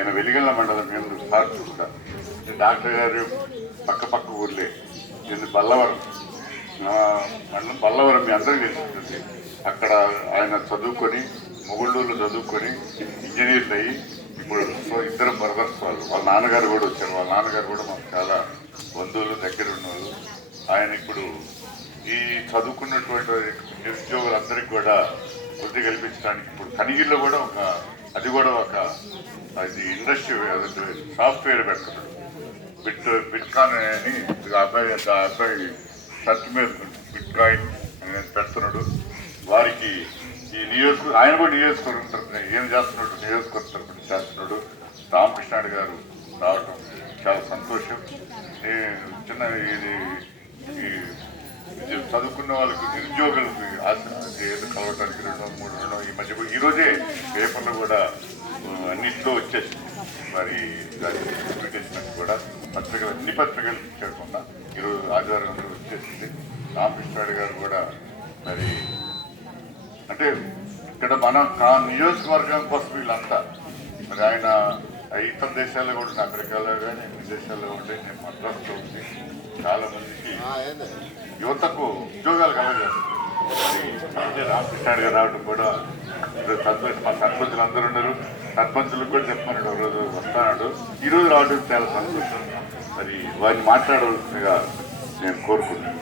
నేను వెలిగల్ల మండలం నేను సార్ చూస్తా. డాక్టర్ గారు పక్క ఊర్లే. నేను బల్లవరం మండలం బల్లవరం మీ అందరికీ తెలుస్తుంది. అక్కడ ఆయన చదువుకొని మొగుళ్ళూరులో చదువుకొని ఇంజనీర్లు అయ్యి ఇప్పుడు ఇద్దరు బ్రదర్స్ వాళ్ళ నాన్నగారు కూడా వచ్చారు. వాళ్ళ నాన్నగారు కూడా మాకు చాలా బంధువులు దగ్గర ఉన్నవాళ్ళు. ఆయన ఇప్పుడు ఈ చదువుకున్నటువంటి నిరుద్యోగులందరికీ కూడా వృద్ధి కల్పించడానికి ఇప్పుడు కనిగిరిలో కూడా అది ఇండస్ట్రీ సాఫ్ట్వేర్ పెడుతున్నాడు. బిట్కాయిన్ అని అబ్బాయి సర్చ్ మీద బిట్కాయిన్ పెడుతున్నాడు. వారికి ఈ ఆయన కూడా నియోజకవర్గం తరఫున ఏం చేస్తున్నాడు, నియోజకవర్గం తరఫున చేస్తున్నాడు. రామకృష్ణారెడ్డి గారు రావటం చాలా సంతోషం. చిన్న ఇది చదువుకున్న వాళ్ళకి నిరుద్యోగులకి ఏదో కలవటానికి 2-3 ఈ మధ్య ఈరోజే పేపర్లో కూడా అన్నింటిలో వచ్చేసింది. మరి అడ్వర్టైజ్మెంట్ కూడా పత్రికలు అన్ని పత్రికలు ఇచ్చేయకుండా ఈరోజు ఆదివారం వచ్చేసింది. రామకృష్ణారెడ్డి గారు కూడా మరి అంటే ఇక్కడ మన నియోజకవర్గం కోసం వీళ్ళంతా మరి ఆయన ఇతర దేశాల్లో కూడా అమెరికాలో కానీ విదేశాల్లో ఉండే నేను మద్రాసులో ఉంది చాలా మందికి యువతకు ఉద్యోగాలు కలగజేస్తుంది. రామకృష్ణారెడ్డి గారు రావడం కూడా సంతోషం. మా సర్పంచులు అందరూ ఉన్నారు. సర్పంచులకు కూడా చెప్పమన్నాడు ఒక రోజు వస్తాడు. ఈరోజు రావడం చాలా సంతోషం. మరి వారిని మాట్లాడవలసిందిగా నేను కోరుకుంటున్నాను.